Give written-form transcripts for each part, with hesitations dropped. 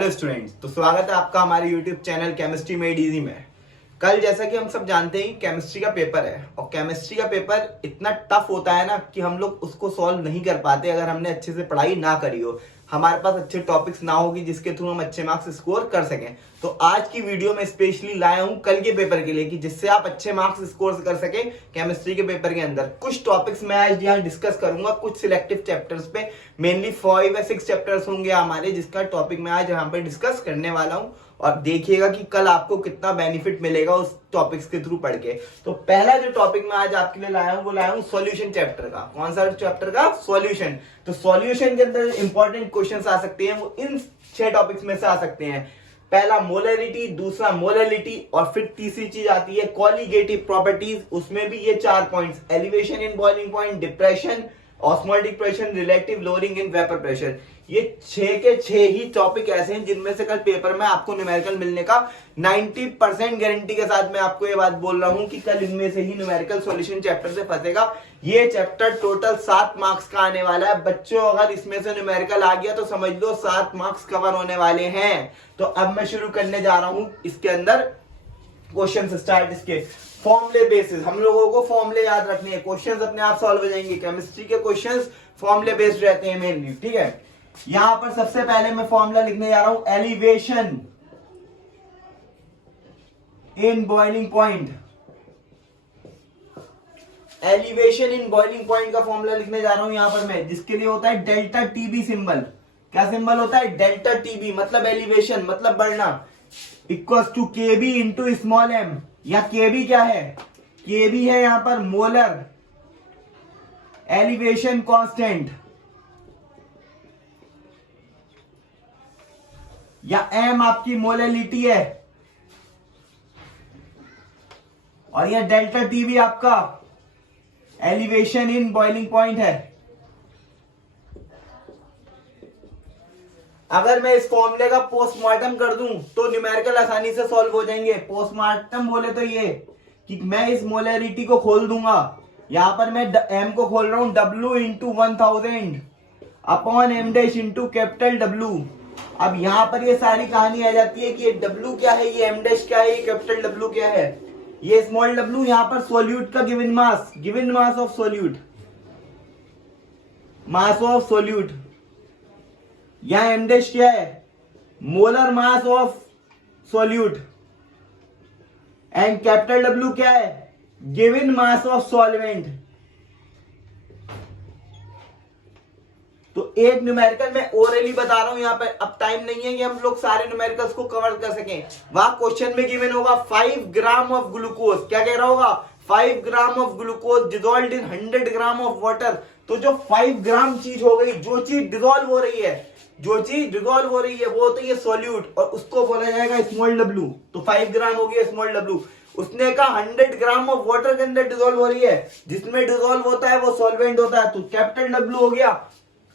Hello students, तो स्वागत है आपका हमारे YouTube channel chemistry made easy में। कल जैसा कि हम सब जानते हैं केमिस्ट्री का पेपर है और केमिस्ट्री का पेपर इतना टफ होता है ना कि हम लोग उसको सॉल्व नहीं कर पाते अगर हमने अच्छे से पढ़ाई ना करी हो, हमारे पास अच्छे टॉपिक्स ना होगी जिसके थ्रू हम अच्छे मार्क्स स्कोर कर सकें। तो आज की वीडियो में स्पेशली लाया हूं कल के पेपर के लिए कि जिससे आप अच्छे मार्क्स स्कोर कर सकें केमिस्ट्री के पेपर के अंदर। कुछ टॉपिक्स मैं आज यहाँ डिस्कस करूंगा कुछ सिलेक्टिव चैप्टर्स पे, मेनली 5 या 6 चैप्टर्स होंगे हमारे जिसका टॉपिक मैं आज यहाँ पे डिस्कस करने वाला हूँ और देखिएगा कि कल आपको कितना बेनिफिट मिलेगा उस टॉपिक्स के थ्रू पढ़ के। तो पहला जो टॉपिक मैं आज आपके लिए लाया हूं वो लाया हूं सॉल्यूशन चैप्टर का। कौन सा चैप्टर का? सॉल्यूशन। तो सॉल्यूशन के अंदर इंपॉर्टेंट क्वेश्चंस आ सकते हैं, वो इन 6 टॉपिक्स में से आ सकते हैं। पहला मोलरिटी, दूसरा मोलरिटी और फिर तीसरी चीज आती है कॉलीगेटिव प्रॉपर्टीज, उसमें भी ये 4 points, elevation in boiling point, depression, osmotic pressure, relative lowering in vapour pressure. ये 6 के 6 ही टॉपिक ऐसे हैं जिनमें से कल पेपर में आपको न्यूमेरिकल मिलने का 90% गारंटी के साथ मैं आपको ये बात बोल रहा हूं कि कल इनमें से ही न्यूमेरिकल सॉल्यूशन चैप्टर से फंसेगा। ये चैप्टर टोटल 7 मार्क्स का आने वाला है बच्चों। अगर इसमें से न्यूमेरिकल आ गया तो समझ लो 7 मार्क्स कवर होने वाले हैं। तो अब मैं शुरू करने जा रहा हूं इसके अंदर क्वेश्चन स्टार्ट। इसके फॉर्मूले बेसिस, हम लोगों को फॉर्मूले याद रखने हैं, क्वेश्चंस अपने आप सॉल्व हो जाएंगे। केमिस्ट्री के क्वेश्चंस फॉर्मूले बेस्ड रहते हैं मेनली, ठीक है। यहां पर सबसे पहले मैं फॉर्मूला लिखने जा रहा हूं elevation in boiling point. Elevation in boiling point का फॉर्मूला लिखने जा रहा हूं यहां पर मैं, जिसके लिए होता है डेल्टा टीबी सिंबल। क्या सिंबल होता है? डेल्टा टीबी, मतलब एलिवेशन मतलब बढ़ना, equals to KB into small M. या केबी क्या है? केबी है यहां पर मोलर एलिवेशन कांस्टेंट, या एम आपकी मोलरिटी है और यह डेल्टा टीबी आपका एलिवेशन इन बॉइलिंग पॉइंट है। अगर मैं इस फॉर्मूले का पोस्टमार्टम कर दूं तो न्यूमेरिकल आसानी से सॉल्व हो जाएंगे। पोस्टमार्टम बोले तो ये कि मैं इस मोलरिटी को खोल दूंगा, यहां पर मैं एम को खोल रहा हूं W into 1000 upon M dash into capital W। अब यहां पर ये सारी कहानी आ जाती है कि ये W क्या है, ये एम डैश क्या है, ये कैपिटल W क्या है। ये स्मॉल w यहां पर सोल्यूट का given mass of solute, mass of solute. यहां एम डैश क्या है? Molar mass of solute. And capital W क्या है? Given mass of solvent. तो एक न्यूमेरिकल मैं ओरली बता रहा हूं यहां पर, अब टाइम नहीं है कि हम लोग सारे न्यूमेरिकल्स को कवर कर सकें। वहां क्वेश्चन में गिवन होगा 5 ग्राम ऑफ ग्लूकोज। क्या कह रहा होगा? 5 gram of glucose dissolved in 100 gram of water. तो जो 5 ग्राम चीज हो गई, जो चीज डिसॉल्व हो रही है, वो तो ये सॉल्यूट और उसको बोला जाएगा स्मॉल w। तो 5 ग्राम हो गया स्मॉल w। उसने कहा 100 ग्राम ऑफ वाटर के अंदर डिसॉल्व हो रही है, जिसमें डिसॉल्व होता है वो सॉल्वेंट होता है, तो कैपिटल W हो गया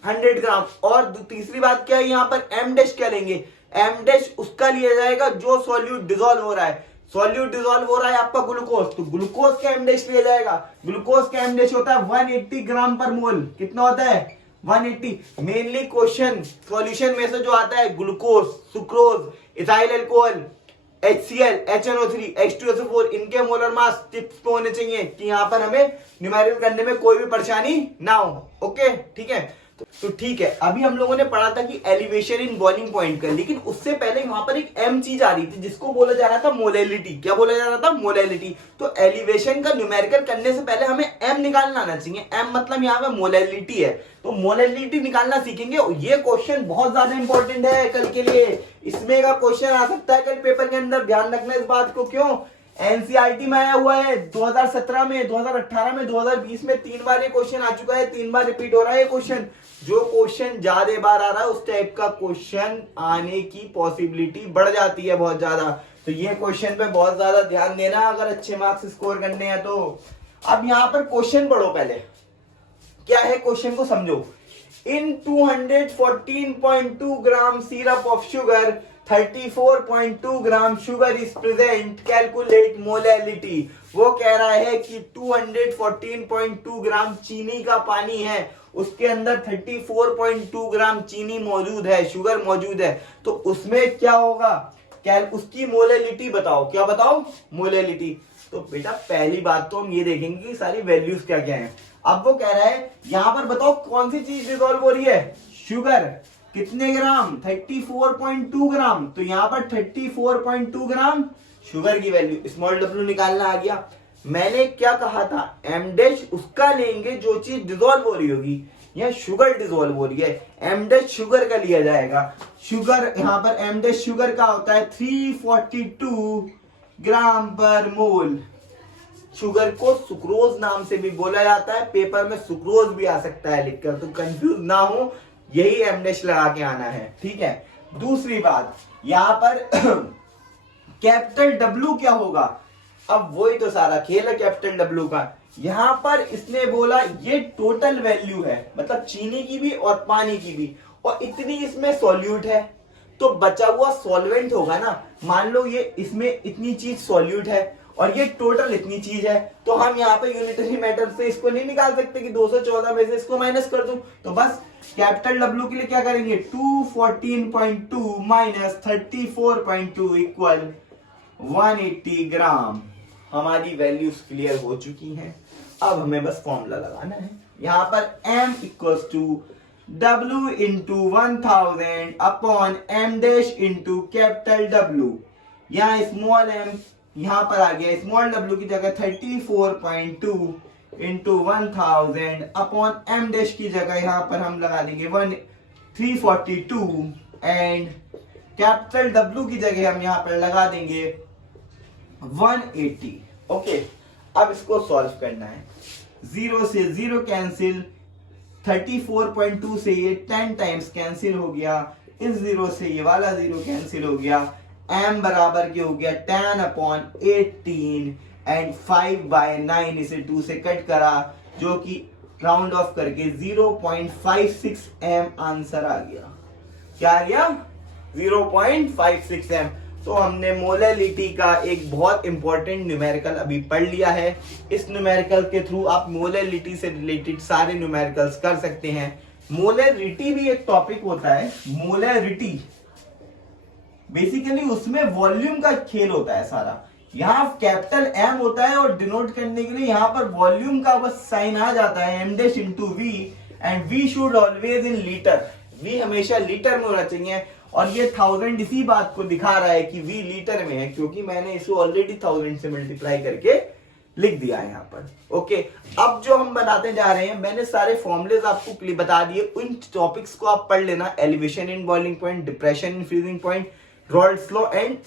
100 ग्राम। और तीसरी बात क्या है, यहां पर एम डैश क्या लेंगे? एम डैश उसका लिया जाएगा जो सॉल्यूट डिसॉल्व हो रहा है। सॉल्यूट डिसॉल्व हो रहा है आपका ग्लूकोज, तो ग्लूकोज का एम डैश लिया जाएगा। ग्लूकोज का एम डैश होता है 180 ग्राम पर मोल। कितना होता है? 180। मेनली क्वेश्चन सॉल्यूशन में से जो आता है glucose, sucrose, ethyl alcohol, HCl, HNO3, H2SO4, इनके मोलर मास टिप्स पे होने चाहिए कि यहां पर हमें न्यूमेरिकल करने में कोई भी परेशानी ना हो। ओके, ठीक है। तो ठीक है, अभी हम लोगों ने पढ़ा था कि एलिवेशन इन बॉइलिंग पॉइंट का, लेकिन उससे पहले वहां पर एक एम चीज आ रही थी जिसको बोला जा रहा था मोलरिटी। क्या बोला जा रहा था? मोलरिटी। तो एलिवेशन का न्यूमेरिकल करने से पहले हमें एम निकालना आना चाहिए। एम मतलब यहाँ पे मोलरिटी है, तो मोलरिटी निकालना सीखेंगे। ये क्वेश्चन बहुत ज्यादा इंपॉर्टेंट है कल के लिए, इसमें का क्वेश्चन आ सकता है कल पेपर के अंदर। ध्यान रखना इस बात को। क्यों? एनसीईआरटी में आया हुआ है 2017 में, 2018 में, 2020 में 3 बार ये क्वेश्चन आ चुका है, 3 बार रिपीट हो रहा है ये क्वेश्चन। जो क्वेश्चन ज्यादा बार आ रहा है उस टाइप का क्वेश्चन आने की पॉसिबिलिटी बढ़ जाती है बहुत ज्यादा। तो ये क्वेश्चन पे बहुत ज्यादा ध्यान देना अगर अच्छे मार्क्स स्कोर करने हैं तो। अब यहां पर क्वेश्चन पढ़ो, पहले क्या है क्वेश्चन को समझो। In 214.2 gram syrup of sugar 34.2 gram sugar is present, calculate molality. वो कह रहा है कि 214.2 ग्राम चीनी का पानी है, उसके अंदर 34.2 ग्राम चीनी मौजूद है, शुगर मौजूद है, तो उसमें क्या होगा, क्या उसकी मोलेलिटी बताओ, क्या बताओ, मोलेलिटी। तो बेटा पहली बात तो हम ये देखेंगे कि सारी वैल्यूज क्या क्या है। अब वो कह रहा है यहां पर बताओ कौन सी चीज डिसॉल्व हो रही है, शुगर, कितने ग्राम, 34.2 ग्राम, तो यहां पर 34.2 ग्राम शुगर की वैल्यू, स्मॉल डब्ल्यू निकालना आ गया। मैंने क्या कहा था, एम डैश उसका लेंगे जो चीज डिसॉल्व हो रही होगी, यह शुगर डिसॉल्व हो रही है, एम डैश शुगर का लिया जाएगा। शुगर यहां पर एम डैश शुगर का होता है 342 ग्राम पर मोल। शुगर को सुक्रोज नाम से भी बोला जाता है, पेपर में सुक्रोज भी आ सकता है लिखकर, तो कंफ्यूज ना हो, यही एम डैश लगा के आना है, ठीक है। दूसरी बात यहां पर कैपिटल डब्ल्यू क्या होगा, अब वही तो सारा खेल है कैपिटल डब्ल्यू का। यहां पर इसने बोला ये टोटल वैल्यू है, मतलब चीनी की भी और पानी की भी, और इतनी इसमें सॉल्यूट है, तो बचा हुआ सॉल्वेंट होगा ना। मान लो ये इसमें इतनी चीज सॉल्यूट है और ये टोटल इतनी चीज है, तो हम यहाँ पे यूनिटरी मेथड से इसको नहीं निकाल सकते कि 214 में से इसको माइनस कर दूं, तो बस कैपिटल डब्ल्यू के लिए क्या करेंगे, 214.2 माइनस 34.2 इक्वल 180 ग्राम। हमारी वैल्यूज क्लियर हो चुकी हैं, अब हमें बस फॉर्मूला लगाना है। यहां पर m equals to W into 1000 upon m dash into capital W। यहाँ स्मॉल m यहां पर आ गया, स्मॉल w की जगह 34.2 इंटू 1000 अपॉन m डैश की जगह यहां पर हम लगा देंगे 342 एंड कैपिटल W की जगह हम यहां पर लगा देंगे 180। ओके, अब इसको सॉल्व करना है। 0 से 0 कैंसिल, 34.2 से ये 10 टाइम्स कैंसिल हो गया, इस 0 से ये वाला 0 कैंसिल हो गया, m बराबर क्या हो गया 10 अपॉन 18 एंड 5/9 इसे 2 से कट करा, जो कि राउंड ऑफ करके 0.56 m आंसर आ गया। क्या आ गया, 0.56 m। तो हमने मोलेलिटी का एक बहुत इंपॉर्टेंट न्यूमेरिकल अभी पढ़ लिया है। इस न्यूमेरिकल के थ्रू आप मोलेलिटी से रिलेटेड सारे न्यूमेरिकल्स कर सकते हैं। मोलेरिटी भी एक टॉपिक होता है, मोलेरिटी बेसिकली उसमें वॉल्यूम का खेल होता है सारा। यहाँ कैपिटल एम होता है और डिनोट करने के लिए यहाँ पर वॉल्यूम का बस साइन आ जाता है, M dash into V, and V should always in litre, V हमेशा लीटर में होना चाहिए। और ये 1000 इसी बात को दिखा रहा है कि वी लीटर में है, क्योंकि मैंने इसे ऑलरेडी 1000 से मल्टीप्लाई करके लिख दिया है यहाँ पर। ओके, अब जो हम बनाते जा रहे हैं, मैंने सारे फॉर्मुलेज आपको बता दिए, उन टॉपिक्स को आप पढ़ लेना, elevation in boiling point, depression in freezing point, Raoult's law and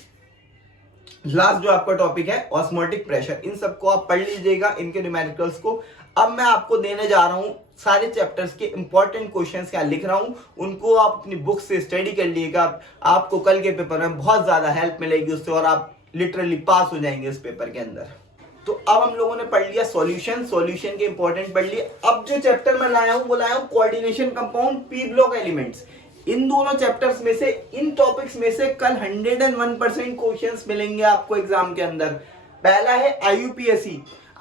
last जो आपका टॉपिक है ऑस्मोटिक प्रेशर, इन सबको आप पढ़ लीजिएगा, इनके न्यूमेरिकल्स को। अब मैं आपको देने जा रहा हूं सारे चैप्टर्स के इंपॉर्टेंट क्वेश्चंस क्या लिख रहा हूं, उनको आप अपनी बुक से स्टडी कर लीजिएगा। आपको कल के पेपर में बहुत ज्यादा हेल्प मिलेगी उससे, और आप लिटरली पास हो जाएंगे इस पेपर के अंदर। तो अब हम लोगों ने पढ़ लिया सॉल्यूशन के इंपॉर्टेंट पढ़ लिए। अब जो चैप्टर मैं लाया हूं वो लाया हूं coordination compound, P block elements. इन दोनों चैप्टर्स में से, इन टॉपिक्स में से कल 101% क्वेश्चंस मिलेंगे आपको एग्जाम के अंदर। पहला है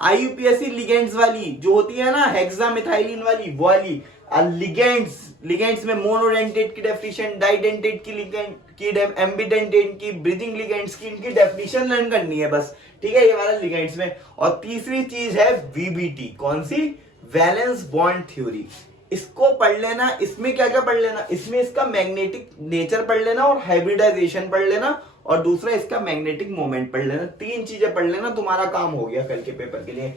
आईयूपीएससी लिगेंड्स वाली जो होती है ना, हेक्सामिथाइलिन वाली, वो वाली लिगेंड्स में मोनोडेंटेट की डेफिनेशन, डाइडेंटेट की लिगेंड की, एम्बिडेंटेट की, ब्रिजिंग लिगेंड्स की, इनकी डेफिनेशन लर्न करनी है बस, ठीक है, ये वाला लिगेंड्स में। और तीसरी चीज है वीबीटी, कौन सी, वैलेंस बॉन्ड थ्योरी, इसको पढ़ लेना। इसमें क्या क्या पढ़ लेना, इसमें इसका मैग्नेटिक नेचर पढ़ लेना और हाइब्रिडाइजेशन पढ़ लेना, और दूसरा इसका मैग्नेटिक मोमेंट पढ़ लेना। 3 चीजें पढ़ लेना, तुम्हारा काम हो गया कल के पेपर के लिए।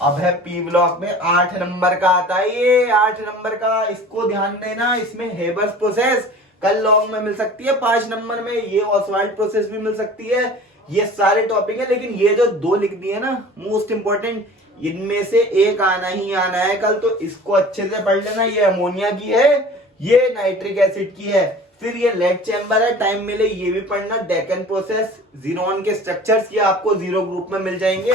अब है पी ब्लॉक में 8 नंबर का आता है, ये 8 नंबर का, इसको ध्यान देना। इसमें हेबर्स प्रोसेस कल लॉन्ग में मिल सकती है 5 नंबर में, ये ऑसवाल्ड प्रोसेस भी मिल सकती है, ये सारे टॉपिक है। लेकिन ये जो 2 लिख दिए ना मोस्ट इंपॉर्टेंट, इनमें से एक आना ही आना है कल, तो इसको अच्छे से पढ़ लेना। ये अमोनिया की है, ये नाइट्रिक एसिड की है, फिर ये लेड चैम्बर है, टाइम मिले ये भी पढ़ना। डेकन प्रोसेस, जीरोन के स्ट्रक्चर्स ये आपको जीरो ग्रुप में मिल जाएंगे।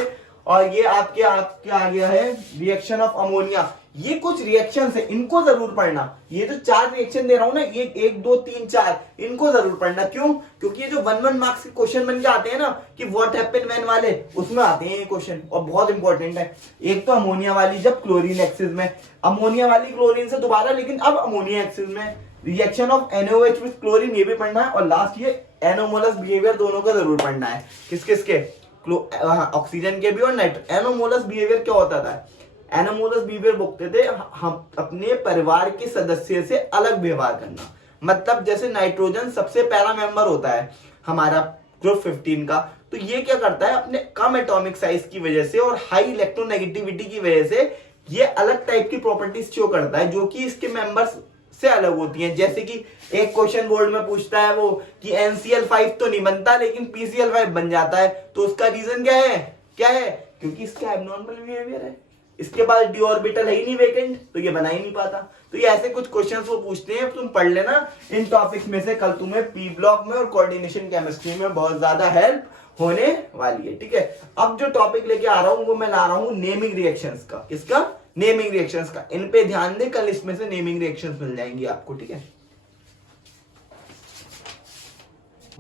और ये आपके आपके आ गया है रिएक्शन ऑफ अमोनिया। ये कुछ रिएक्शन है, इनको जरूर पढ़ना। ये जो 4 रिएक्शन दे रहा हूं ना, ये 1 2 3 4, इनको जरूर पढ़ना। क्यों? क्योंकि ये जो 1 मार्क्स के क्वेश्चन बन के आते हैं ना कि व्हाट हैपेन व्हेन वाले, उसमें आते हैं ये क्वेश्चन और बहुत इंपॉर्टेंट है। एक तो अमोनिया वाली जब क्लोरीन एक्सिस में, अमोनिया वाली क्लोरीन से दोबारा, लेकिन अब अमोनिया एक्सिस में reaction of NaOH with chlorine, ये भी पढ़ना है। और लास्ट ये एनोमोलस बिहेवियर, दोनों का जरूर पढ़ना है। किस किस के? ऑक्सीजन के भी और नाइट्रोजन। एनोमोलस बिहेवियर क्या होता था? एनोमोलस बिहेवियर बोलते थे हम अपने परिवार के सदस्य से अलग व्यवहार करना। मतलब जैसे नाइट्रोजन सबसे पहला मेंबर होता है हमारा ग्रुप 15 का, तो ये क्या करता है अपने कम एटॉमिक साइज की वजह से और हाई इलेक्ट्रोनेगेटिविटी की वजह से ये अलग टाइप की प्रॉपर्टीज शो करता है जो कि इसके मेंबर्स से अलग होती हैं। जैसे कि एक क्वेश्चन बोर्ड में पूछता है वो कि NCl5 तो नहीं बनता लेकिन PCl5 बन जाता है, तो उसका रीजन क्या है? क्या है? क्योंकि इसका एब्नॉर्मल बिहेवियर है, इसके पास डी ऑर्बिटल है ही नहीं वेकेंट, तो ये बना ही नहीं पाता। तो ये ऐसे कुछ क्वेश्चंस वो पूछते हैं, तुम पढ़ लेना इन टॉपिक्स में से। कल तुम्हें पी ब्लॉक में और कोऑर्डिनेशन केमिस्ट्री में बहुत ज्यादा हेल्प होने वाली है, ठीक है। अब जो टॉपिक लेके आ रहा हूं वो मैं ला रहा हूं नेमिंग रिएक्शंस का। किसका? नेमिंग रिएक्शंस का। इन पे ध्यान दे, कल इसमें से नेमिंग रिएक्शंस मिल जाएंगी आपको, ठीक है।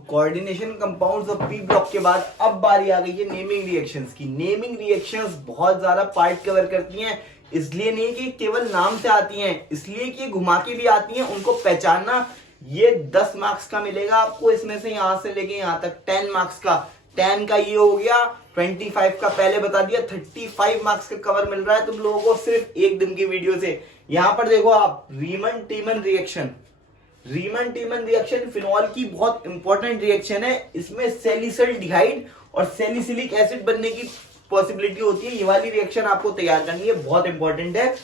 कोऑर्डिनेशन कंपाउंड्स और पी ब्लॉक के बाद अब बारी आ गई है नेमिंग रिएक्शंस की। नेमिंग रिएक्शंस बहुत ज्यादा पार्ट कवर करती हैं, इसलिए नहीं कि केवल नाम से आती हैं, इसलिए कि घुमा के भी आती हैं। उनको पहचानना, ये 10 मार्क्स का मिलेगा आपको। इसमें से यहां से लेके यहां तक 10 मार्क्स का, 10 का ये हो गया, 25 का पहले बता दिया, 35 मार्क्स का कवर मिल रहा है तुम लोगों को सिर्फ एक दिन की वीडियो से। यहां पर देखो आप, रीमन टीमन रिएक्शन, रीमन टीमन रिएक्शन फिनॉल की बहुत इंपॉर्टेंट रिएक्शन है। इसमें सैलिसिल्डिहाइड और सैलिसिलिक एसिड बनने की पॉसिबिलिटी होती है। ये वाली रिएक्शन आपको तैयार करनी है, बहुत इंपॉर्टेंट है,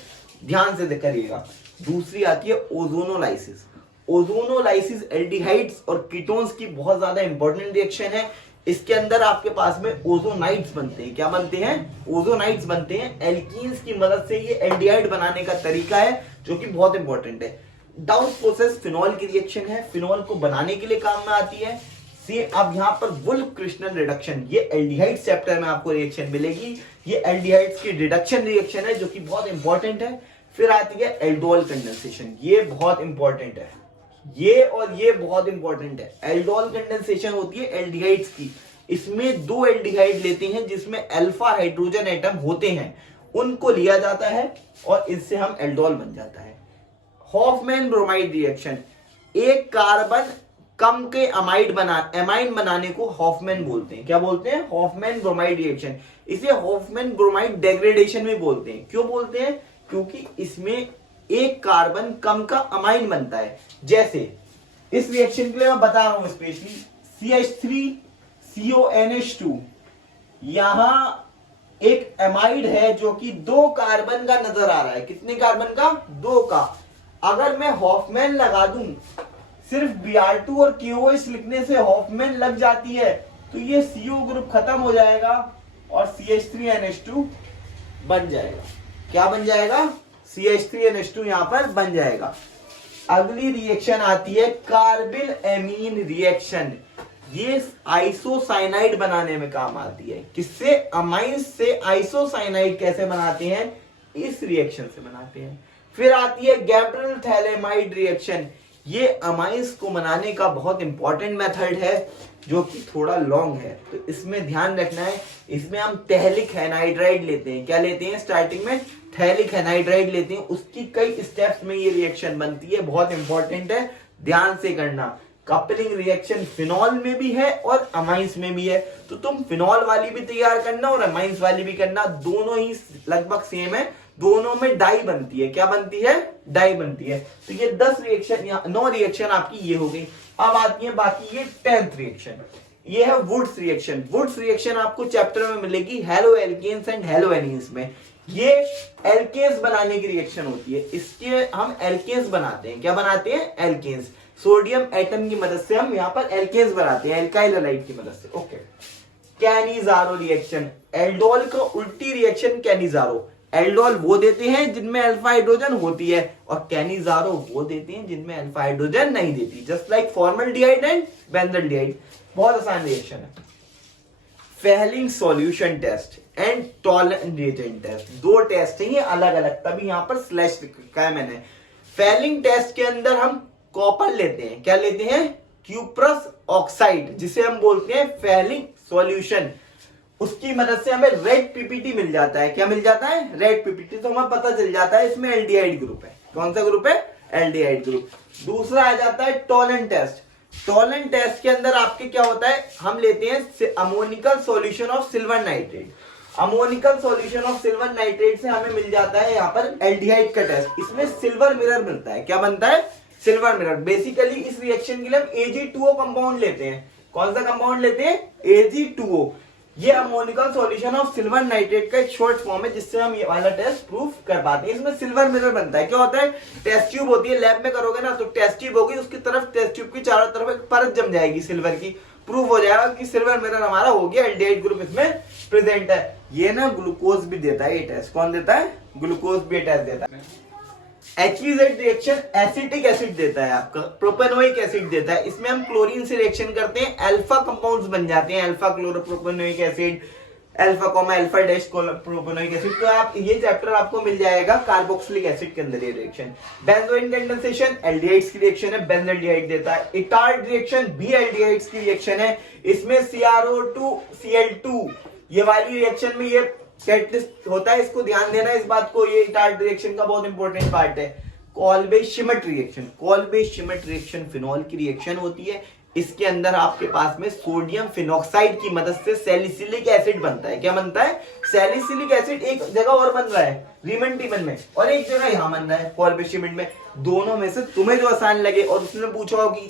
ध्यान से करिएगा। दूसरी आती है ओजोनोलाइसिस। ओजोनोलाइसिस एल्डिहाइड्स और कीटोन्स की बहुत ज्यादा इंपॉर्टेंट रिएक्शन है। इसके अंदर आपके पास में ओजोनाइड्स बनते हैं। क्या बनते हैं? ओजोनाइड्स बनते हैं। एल्कीन्स की मदद से ये एल्डिहाइड बनाने का तरीका है जो कि बहुत इंपॉर्टेंट है। डाउन प्रोसेस फिनॉल की रिएक्शन है, फिनॉल को बनाने के लिए काम में आती है। सी अब यहां पर वुल्फ क्रिस्टल रिडक्शन, ये एल्डिहाइड चैप्टर में आपको रिएक्शन मिलेगी। ये एल्डिहाइड्स की रिडक्शन रिएक्शन है जो कि बहुत इंपॉर्टेंट है। फिर आती है एल्डोल कंडेंसेशन, ये बहुत इंपॉर्टेंट है, ये और ये बहुत इंपॉर्टेंट है। एल्डोल कंडेंसेशन होती है एल्डिहाइड्स की। इसमें 2 एल्डिहाइड लेते हैं जिसमें अल्फा हाइड्रोजन एटम होते हैं, उनको लिया जाता है और इससे हम एल्डोल बन जाता है। हॉफमैन ब्रोमाइड रिएक्शन, एक कार्बन कम के एमाइन बनाने को हॉफमैन बोलते हैं। क्या बोलते हैं? Hoffmann bromide reaction. इसे हॉफमैन ब्रोमाइड डेग्रेडेशन भी बोलते हैं। क्यों बोलते हैं? क्योंकि इसमें एक कार्बन कम का अमाइन बनता है। जैसे इस रिएक्शन के लिए मैं बता रहा हूं स्पेशली, CH3CONH2, यहां एक एमाइड है जो कि 2 कार्बन का नजर आ रहा है। कितने कार्बन का? 2 का। अगर मैं हॉफमैन लगा दूं, सिर्फ Br2 और KOH लिखने से हॉफमैन लग जाती है, तो ये CO ग्रुप खत्म हो जाएगा और CH3NH2 बन जाएगा। क्या बन जाएगा? CH3NH2 यहां पर बन जाएगा। अगली रिएक्शन आती है कार्बिल एमीन रिएक्शन। ये आइसोसाइनाइड बनाने में काम आती है। किससे? अमाइन से आइसोसाइनाइड कैसे बनाते हैं? इस रिएक्शन से बनाते हैं। फिर आती है गैब्रियल थैलेमाइड रिएक्शन। ये अमाइंस को बनाने का बहुत इंपॉर्टेंट मेथड है जो कि थोड़ा लॉन्ग है, तो इसमें ध्यान रखना है। इसमें हम टैलिक एनहाइड्राइड लेते हैं। क्या लेते हैं? स्टार्टिंग में टैलिक एनहाइड्राइड लेते हैं। उसकी कई स्टेप्स में ये रिएक्शन बनती है, बहुत इंपॉर्टेंट है, ध्यान से करना। कपलिंग रिएक्शन फिनॉल में भी है और अमाइंस में भी है, तो तुम फिनॉल वाली भी तैयार करना और अमाइंस वाली भी करना। दोनों ही लगभग सेम है, दोनों में डाई बनती है। क्या बनती है? डाई बनती है। तो ये 10 रिएक्शन, 9 रिएक्शन आपकी ये हो गई। अब आती है बाकी ये 10th रिएक्शन, ये है वुड्स रिएक्शन। वुड्स रिएक्शन आपको चैप्टर में मिलेगी हेलो एल्केन्स एंड हेलो एनीन्स में। ये एल्केन्स बनाने की रिएक्शन होती है। इसके हम एल्केन्स बनाते हैं। क्या बनाते हैं? एल्केन्स। सोडियम एटम की मदद से हम यहाँ पर एल्केन्स बनाते हैं, एल्काइल हैलाइड की मदद से। ओके। कैनिजारो रिएक्शन, एल्डोल का उल्टी रिएक्शन कैनिजारो। एल्डोल वो देते हैं जिनमें अल्फा हाइड्रोजन होती है और कैनिजारो वो देते हैं जिनमें अल्फा हाइड्रोजन नहीं देती। Just like formaldehyde and benzaldehyde. बहुत आसान रिएक्शन है। Fehling solution test and tolerant reagent test, दो टेस्ट हैं ये अलग अलग, तभी यहां पर स्लैश लिखा है मैंने। फेलिंग टेस्ट के अंदर हम कॉपर लेते हैं, क्या लेते हैं, क्यूप्रस ऑक्साइड, जिसे हम बोलते हैं फेलिंग सॉल्यूशन। उसकी मदद से हमें रेड पीपीटी मिल जाता है, क्या मिल जाता है, रेड पीपीटी। तो हमें पता चल जाता है इसमें एल्डिहाइड ग्रुप है। कौन सा ग्रुप है, एल्डिहाइड ग्रुप। दूसरा आ जाता है टॉलरेंट टेस्ट। टॉलरेंट टेस्ट के अंदर आपके क्या होता है, हम लेते हैं ammoniacal solution of silver nitrate. Ammoniacal solution of silver nitrate से हमें मिल जाता है यहाँ पर एल्डिहाइड का टेस्ट। इसमें सिल्वर मिरर मिलता है, क्या बनता है, सिल्वर मिरर। बेसिकली इस रिएक्शन के लिए हम Ag2O कंपाउंड लेते हैं। कौन सा कंपाउंड लेते हैं, Ag2O। ये ammoniacal solution of silver nitrate का एक शॉर्ट फॉर्म है, जिससे हम ये वाला टेस्ट प्रूफ कर पाते हैं। इसमें सिल्वर मिरर बनता है। क्या होता है, टेस्ट ट्यूब होती है, लैब में करोगे ना तो टेस्ट ट्यूब होगी, उसकी तरफ टेस्ट ट्यूब की चारों तरफ एक परत जम जाएगी सिल्वर की, प्रूफ हो जाएगा कि सिल्वर मिरर हमारा हो गया, एल्डिहाइड ग्रुप इसमें प्रेजेंट है। ये ना ग्लूकोज भी देता है ये टेस्ट। कौन देता है, ग्लूकोज भी टेस्ट देता है। HEZ रिएक्शन एसिटिक एसिड देता है आपका, प्रोपेनोइक एसिड देता है। इसमें हम क्लोरीन से रिएक्शन करते हैं, अल्फा कंपाउंड्स बन जाते हैं, alpha chloropropanoic acid, alpha comma alpha dash propanoic acid. तो आप ये चैप्टर आपको मिल जाएगा कार्बोक्सिलिक एसिड के अंदर ये रिएक्शन। बेंजोइन कंडेंसेशन एल्डिहाइड्स की रिएक्शन है, बेंजल्डिहाइड देता है। इटार्ड रिएक्शन भी एल्डिहाइड्स की रिएक्शन है। इसमें CrO2Cl2 ये वाली रिएक्शन में ये कैटलिस्ट होता है, इसको ध्यान देना इस बात को, ये टार्ट रिएक्शन का बहुत इंपॉर्टेंट पार्ट है। Kolbe-Schmidt reaction, Kolbe-Schmidt reaction phenol की रिएक्शन होती है। इसके अंदर आपके पास में सोडियम फिनॉक्साइड की मदद से सैलिसिलिक एसिड बनता है। क्या बनता है, सैलिसिलिक एसिड। एक जगह और बन रहा है रीमन-टीमन में, और एक जगह यहां बन रहा है कॉल्बे-शिमिट में। दोनों में से तुम्हें जो आसान लगे, और उसने पूछा हो कि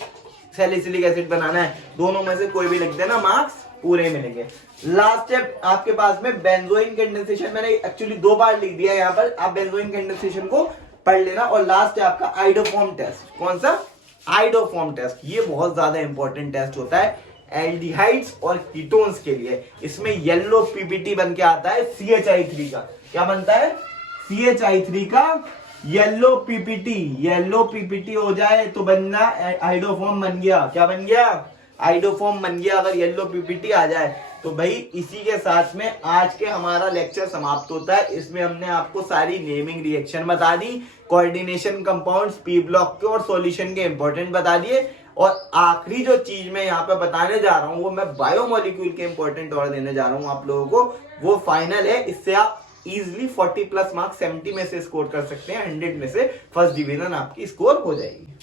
सैलिसिलिक एसिड बनाना है, दोनों में से कोई भी लिख देना, मार्क्स पूरे मिलेंगे। लास्ट स्टेप आपके पास में बेंजोइन कंडेंसेशन, मैंने एक्चुअली 2 बार लिख दिया यहाँ पर, आप बेंजोइन कंडेंसेशन को पढ़ लेना। और लास्ट है आपका आइडोफॉर्म टेस्ट। कौन सा, आइडोफॉर्म टेस्ट। ये बहुत ज्यादा इंपॉर्टेंट टेस्ट होता है एल्डिहाइड्स और कीटोन्स के लिए। इसमें येलो पीपीटी बन के आता है CHI3 का। क्या बनता है, CHI3 का येलो पीपीटी। येलो पीपीटी हो जाए तो बनना आइडोफॉर्म बन गया। क्या बन गया, आइडोफॉर्म बन गया। अगर येलो पीपीटी आ जाए तो भाई इसी के साथ में आज के हमारा लेक्चर समाप्त होता है। इसमें हमने आपको सारी नेमिंग रिएक्शन बता दी, कोऑर्डिनेशन कंपाउंड्स, पी ब्लॉक के और सॉल्यूशन के इंपॉर्टेंट बता दिए। और आखिरी जो चीज मैं यहाँ पे बताने जा रहा हूँ वो मैं बायोमोलिक्यूल के इंपॉर्टेंट और देने जा रहा हूँ आप लोगों को, वो फाइनल है। इससे आप इजिली 40+ मार्क्स 70 में से स्कोर कर सकते हैं, 100 में से फर्स्ट डिवीजन आपकी स्कोर हो जाएगी।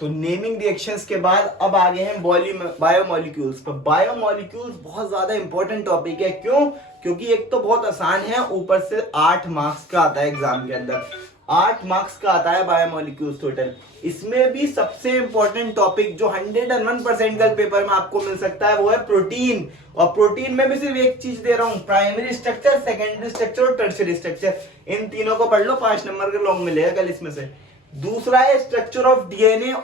तो नेमिंग रिएक्शंस के बाद अब आगे हैं बायोमोलिक्यूल्स पर। बायोमोलिक्यूल्स बहुत ज्यादा इंपॉर्टेंट टॉपिक है। क्यों, क्योंकि एक तो बहुत आसान है, ऊपर से 8 मार्क्स का आता है एग्जाम के अंदर, 8 मार्क्स का आता है बायोमोलिक्यूल्स टोटल। इसमें भी सबसे इंपॉर्टेंट टॉपिक जो 101% कल पेपर में आपको मिल सकता है वो है प्रोटीन। और प्रोटीन में भी सिर्फ एक चीज दे रहा हूं, प्राइमरी स्ट्रक्चर, सेकेंडरी स्ट्रक्चर और टर्शियरी स्ट्रक्चर। इन तीनों को पढ़ लो, 5 नंबर का लॉन्ग मिलेगा कल इसमें से। दूसरा है structure of DNA,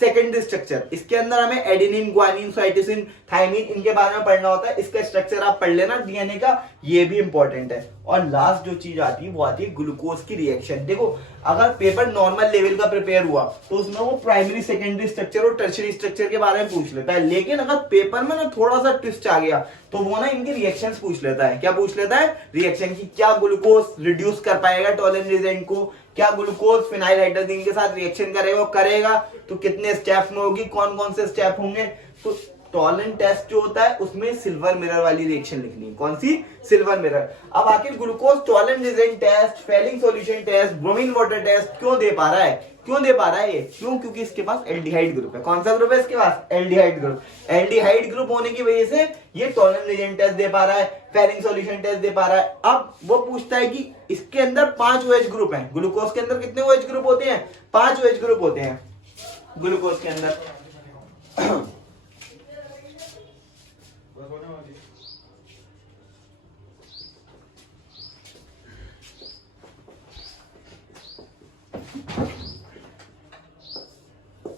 secondary structure. इसके अंदर हमें एडेनिन, ग्वानिन, साइटोसिन, थाइमिन, इनके बारे में पढ़ना होता है। इसका स्ट्रक्चर आप पढ़ लेना डीएनए का, ये भी इंपॉर्टेंट है। और लास्ट जो चीज आती है वो आती है ग्लूकोज की रिएक्शन। देखो अगर पेपर नॉर्मल लेवल का प्रिपेयर हुआ तो उसमें वो प्राइमरी, सेकेंडरी स्ट्रक्चर और टर्शियरी स्ट्रक्चर के बारे में पूछ लेता है। लेकिन अगर पेपर में ना थोड़ा सा ट्विस्ट आ गया तो वो ना इनकी रिएक्शंस पूछ लेता है। क्या पूछ लेता है, रिएक्शन की। क्या ग्लूकोज रिड्यूस कर पाएगा टॉलरेंट रिएजेंट को, क्या ग्लूकोज फिनाइल हाइड्रोजीन के साथ रिएक्शन करेगा तो कितने स्टेप्स में होगी, कौन कौन से स्टेप होंगे। तो टॉलरेंट टेस्ट जो होता है उसमें सिल्वर मिरर वाली रिएक्शन लिखनी है। कौन सी, सिल्वर मिरर। अब आखिर glucose tolerant reagent test, Fehling solution test, bromine water test क्यों दे पा रहा है, क्यों दे पा रहा है ये, क्यों, क्योंकि इसके पास एल्डिहाइड ग्रुप है। कौन सा ग्रुप है इसके पास, एल्डिहाइड ग्रुप। एल्डिहाइड ग्रुप होने की वजह से ये टॉलरेंट रिएजेंट टेस्ट दे पा रहा है, फेलिंग सॉल्यूशन टेस्ट दे पा रहा है। अब वो पूछता है कि इसके अंदर 5 OH ग्रुप हैं। ग्लूकोज के अंदर कितने OH ग्रुप होते हैं, 5 OH ग्रुप होते हैं ग्लूकोज के अंदर।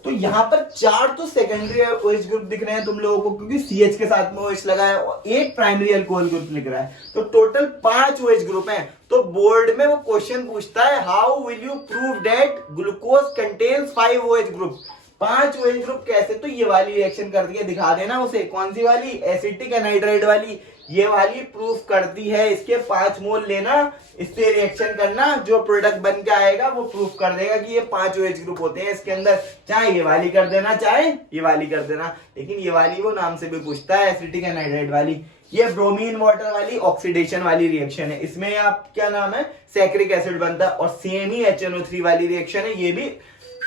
तो यहां पर 4 तो सेकेंडरी OH ग्रुप दिख रहे हैं तुम लोगों को, क्योंकि CH के साथ में OH लगा है, और एक प्राइमरी अल्कोहल ग्रुप लिख रहा है। तो टोटल 5 OH ग्रुप हैं। तो बोर्ड में वो क्वेश्चन पूछता है, how will you prove that glucose contains 5 OH group. 5 OH group कैसे, तो ये वाली रिएक्शन करती है, दिखा देना उसे, कौन सी वाली, एसिटिक एनहाइड्राइड वाली, ये वाली प्रूफ करती है। इसके 5 मोल लेना, इससे रिएक्शन करना, जो प्रोडक्ट बन के आएगा वो प्रूफ कर देगा कि ये 5 OH ग्रुप होते हैं इसके अंदर। चाहे ये वाली कर देना, चाहे ये वाली कर देना, लेकिन ये वाली वो नाम से भी पूछता है, एसिटिक एनहाइड्राइड वाली। ये ब्रोमीन वाटर वाली ऑक्सीडेशन वाली रिएक्शन है, इसमें आप क्या नाम है, सैक्रिक एसिड बनता है। और सेम ही HNO3 वाली रिएक्शन है, ये भी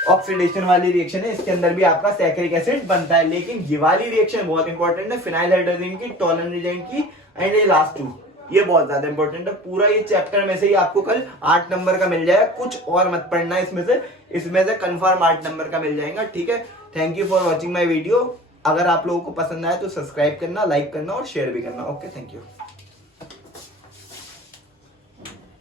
ऑक्सीडेशन वाली रिएक्शन है, इसके अंदर भी आपका सैक्रिक एसिड बनता है। लेकिन ये वाली रिएक्शन बहुत इंपॉर्टेंट है, फिनाइल हाइड्रोजन की, टॉलन रिएजेंट की, एंड ये लास्ट 2, ये बहुत ज्यादा इंपॉर्टेंट है। पूरा ये चैप्टर में से ही आपको कल 8 नंबर का मिल जाएगा, कुछ और मत पढ़ना इसमें से कंफर्म 8 नंबर का मिल जाएगा, ठीक है। Thank you for watching my video. अगर आप लोगों को पसंद आया तो सब्सक्राइब करना, लाइक करना और शेयर भी करना। Okay, thank you.